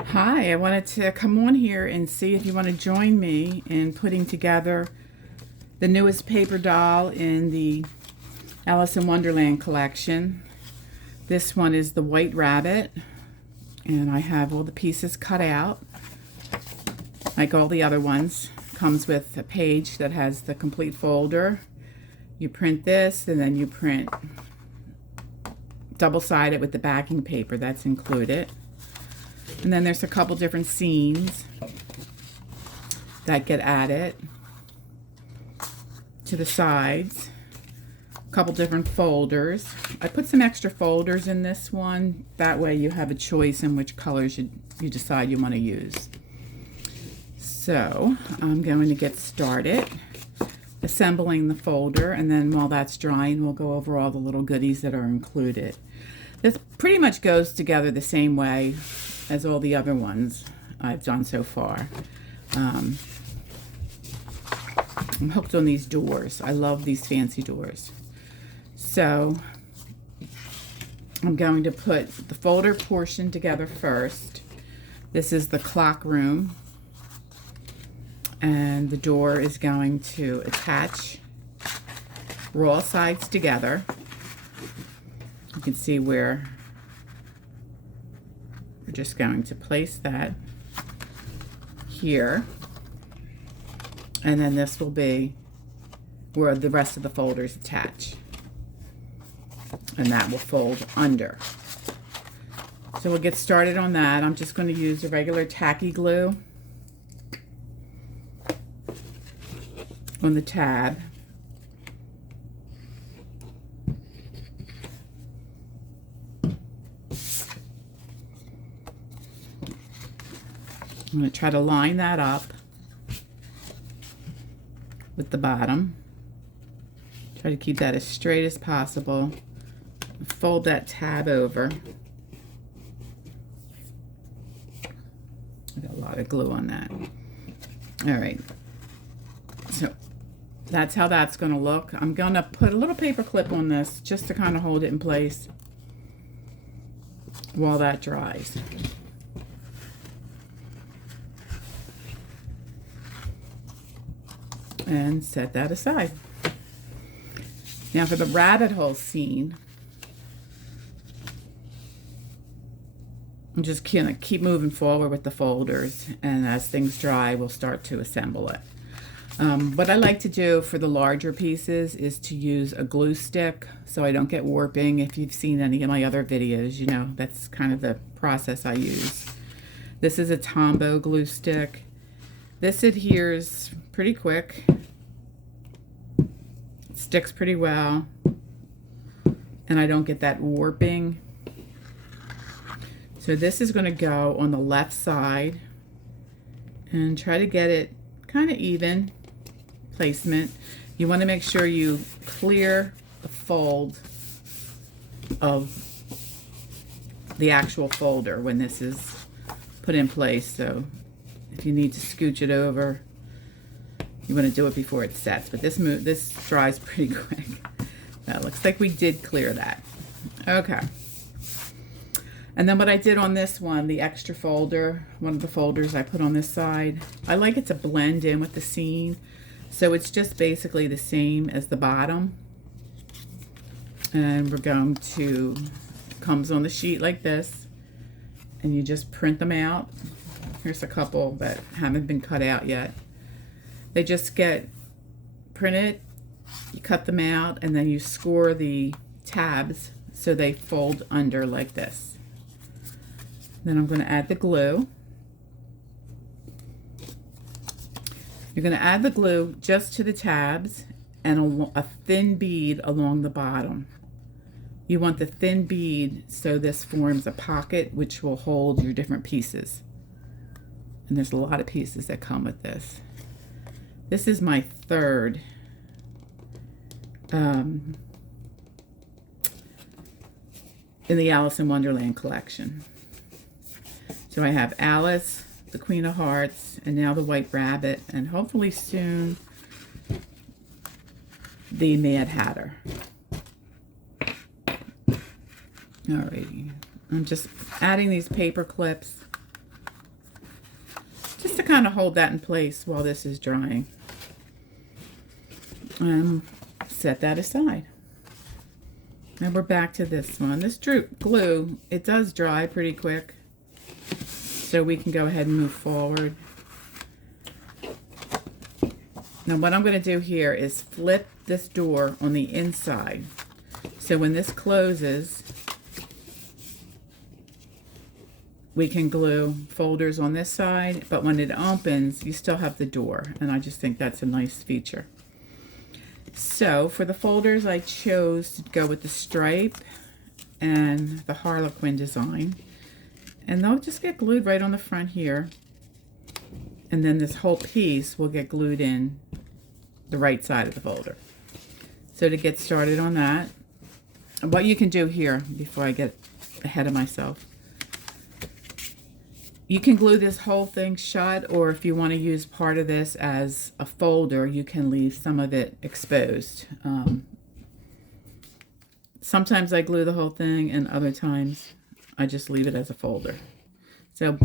Hi, I wanted to come on here and see if you want to join me in putting together the newest paper doll in the Alice in Wonderland collection. This one is the White Rabbit, and I have all the pieces cut out like all the other ones. Comes with a page that has the complete folder. You print this, and then you print double-sided with the backing paper that's included. And then there's a couple different scenes that get added to the sides. A couple different folders. I put some extra folders in this one. That way you have a choice in which colors you decide you want to use. So I'm going to get started assembling the folder, and then while that's drying, we'll go over all the little goodies that are included. This pretty much goes together the same way as all the other ones I've done so far. I'm hooked on these doors. I love these fancy doors. So I'm going to put the folder portion together first. This is the clock room, and the door is going to attach raw sides together. You can see where we're just going to place that here, and then this will be where the rest of the folders attach, and that will fold under. So we'll get started on that. I'm just going to use a regular tacky glue on the tab. I'm going to try to line that up with the bottom. Try to keep that as straight as possible. Fold that tab over. I got a lot of glue on that. All right. So that's how that's going to look. I'm going to put a little paper clip on this just to kind of hold it in place while that dries. And set that aside. Now for the rabbit hole scene, I'm just gonna keep moving forward with the folders, and as things dry, we'll start to assemble it. What I like to do for the larger pieces is to use a glue stick so I don't get warping. If you've seen any of my other videos, you know that's kind of the process I use. This is a Tombow glue stick. This adheres pretty quick. It sticks pretty well, and I don't get that warping. So this is going to go on the left side, and try to get it kind of even placement. You want to make sure you clear the fold of the actual folder when this is put in place. So if you need to scooch it over, you want to do it before it sets. But this dries pretty quick. That looks like we did clear that. Okay. And then what I did on this one, the extra folder, one of the folders I put on this side, I like it to blend in with the scene. So it's just basically the same as the bottom. And we're going to, comes on the sheet like this, and you just print them out. Here's a couple that haven't been cut out yet. They just get printed, you cut them out, and then you score the tabs so they fold under like this. Then I'm going to add the glue. You're going to add the glue just to the tabs and a thin bead along the bottom. You want the thin bead so this forms a pocket which will hold your different pieces. And there's a lot of pieces that come with this. This is my third in the Alice in Wonderland collection. So I have Alice, the Queen of Hearts, and now the White Rabbit, and hopefully soon the Mad Hatter. Alrighty, I'm just adding these paper clips just to kind of hold that in place while this is drying. Set that aside. Now we're back to this one. This glue, it does dry pretty quick, so we can go ahead and move forward. Now what I'm going to do here is flip this door on the inside. So when this closes, we can glue folders on this side, but when it opens, you still have the door, and I just think that's a nice feature. So for the folders, I chose to go with the stripe and the Harlequin design, and they'll just get glued right on the front here, and then this whole piece will get glued in the right side of the folder. So to get started on that, what you can do here, before I get ahead of myself, you can glue this whole thing shut, or if you want to use part of this as a folder, you can leave some of it exposed. Sometimes I glue the whole thing, and other times I just leave it as a folder. So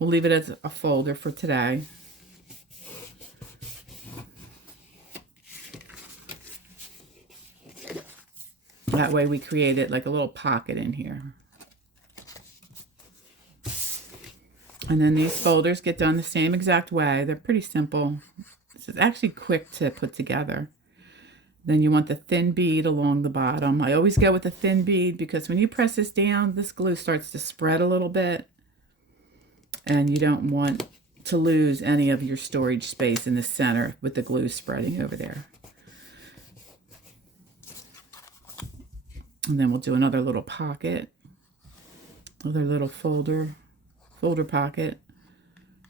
we'll leave it as a folder for today. That way we create it like a little pocket in here. And then these folders get done the same exact way. They're pretty simple. This is actually quick to put together. Then you want the thin bead along the bottom. I always go with the thin bead because when you press this down, this glue starts to spread a little bit. And you don't want to lose any of your storage space in the center with the glue spreading over there. And then we'll do another little pocket, another little folder pocket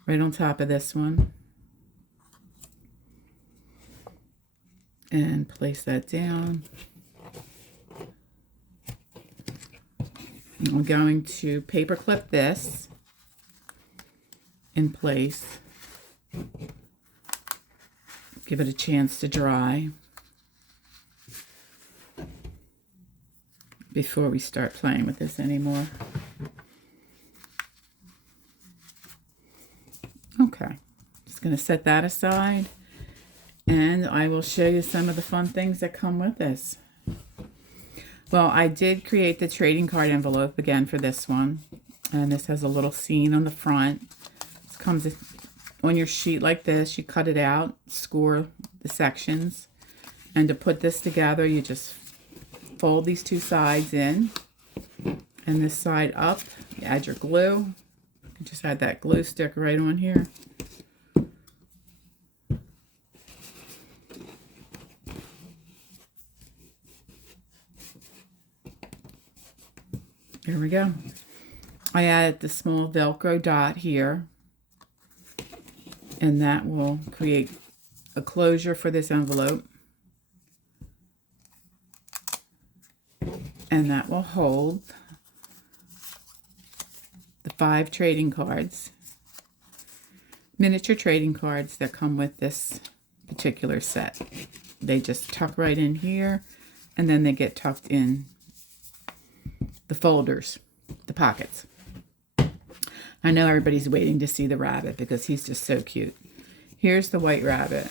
right on top of this one. And place that down. And I'm going to paper clip this in place. Give it a chance to dry before we start playing with this anymore. Okay, just going to set that aside, and I will show you some of the fun things that come with this. Well, I did create the trading card envelope again for this one, and this has a little scene on the front. This comes on your sheet like this. You cut it out, score the sections, and to put this together, you just fold these two sides in, and this side up. You add your glue. You just add that glue stick right on here. There we go. I added the small Velcro dot here, and that will create a closure for this envelope. And that will hold the 5 trading cards, miniature trading cards that come with this particular set. They just tuck right in here, and then they get tucked in the folders, the pockets. I know everybody's waiting to see the rabbit because he's just so cute. Here's the white rabbit.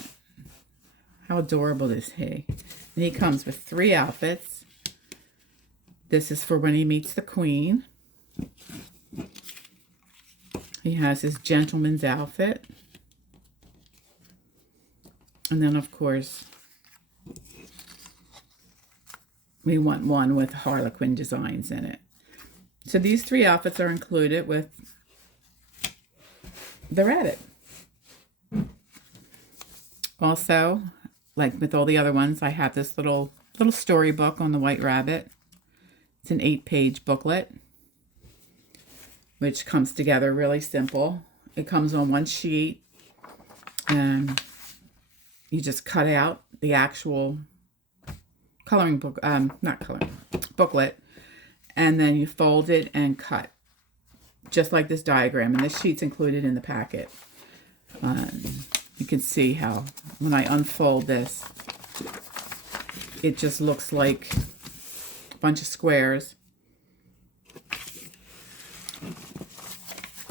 How adorable is he? And he comes with 3 outfits. This is for when he meets the queen. He has his gentleman's outfit. And then, of course, we want one with Harlequin designs in it. So these 3 outfits are included with the rabbit. Also, like with all the other ones, I have this little storybook on the white rabbit. It's an 8-page booklet, which comes together really simple. It comes on one sheet, and you just cut out the actual coloring book, booklet, and then you fold it and cut, just like this diagram. And this sheet's included in the packet. You can see how when I unfold this, it just looks like a bunch of squares.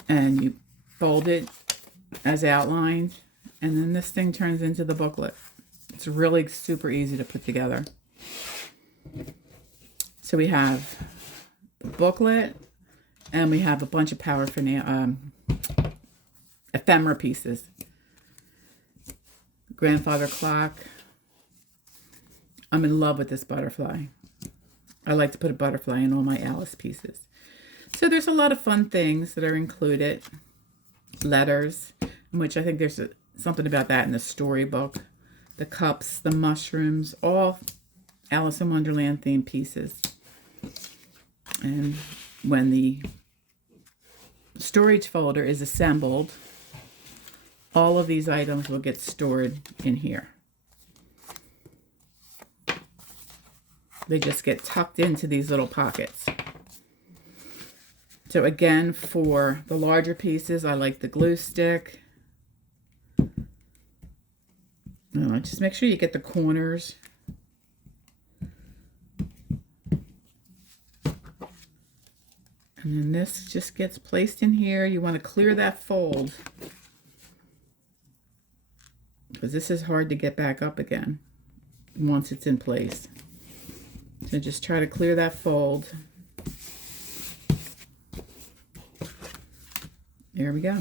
And you fold it as outlined. And then this thing turns into the booklet. It's really super easy to put together. So we have the booklet, and we have a bunch of ephemera pieces. Grandfather clock. I'm in love with this butterfly. I like to put a butterfly in all my Alice pieces. So there's a lot of fun things that are included. Letters, which I think there's something about that in the storybook. The cups, the mushrooms, all Alice in Wonderland themed pieces. And when the storage folder is assembled, all of these items will get stored in here. They just get tucked into these little pockets. So again, for the larger pieces, I like the glue stick. Just make sure you get the corners. And then this just gets placed in here. You want to clear that fold, because this is hard to get back up again once it's in place. So just try to clear that fold. There we go.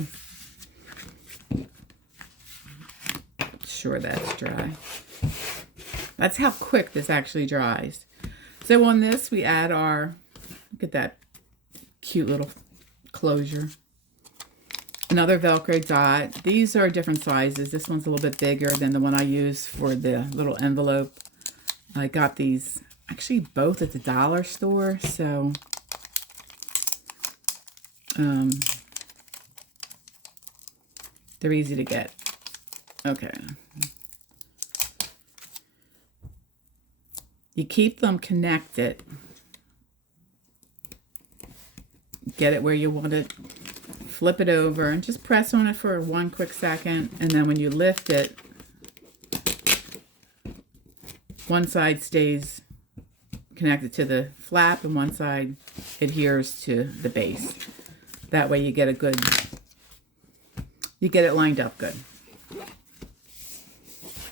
Sure that's dry. That's how quick this actually dries. So on this we add our, look at that cute little closure. Another Velcro dot. These are different sizes. This one's a little bit bigger than the one I use for the little envelope. I got these actually both at the dollar store, so they're easy to get. Okay. You keep them connected. Get it where you want it. Flip it over and just press on it for one quick second. And then when you lift it, one side stays connected to the flap and one side adheres to the base. That way you get a good, you get it lined up good.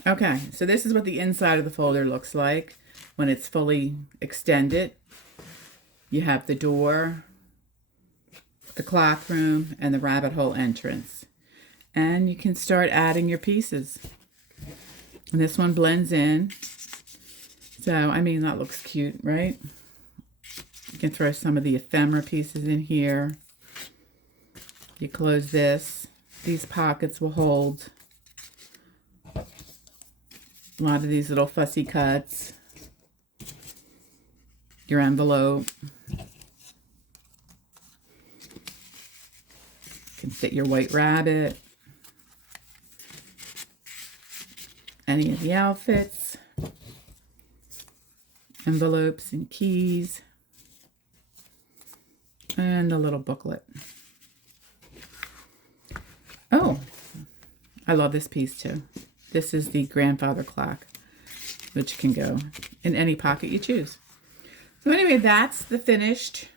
Okay, so this is what the inside of the folder looks like when it's fully extended. You have the door, the clock room, and the rabbit hole entrance. And you can start adding your pieces. And this one blends in. So, I mean, that looks cute, right? You can throw some of the ephemera pieces in here. You close this. These pockets will hold a lot of these little fussy cuts. Your envelope. Can fit your white rabbit. Any of the outfits. Envelopes and keys. And the little booklet. Oh, I love this piece too. This is the grandfather clock, which can go in any pocket you choose. So anyway, that's the finished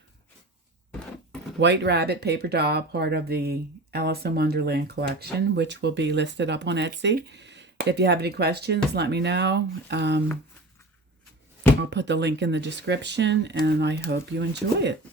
White Rabbit paper doll, part of the Alice in Wonderland collection, which will be listed up on Etsy. If you have any questions, let me know. I'll put the link in the description, and I hope you enjoy it.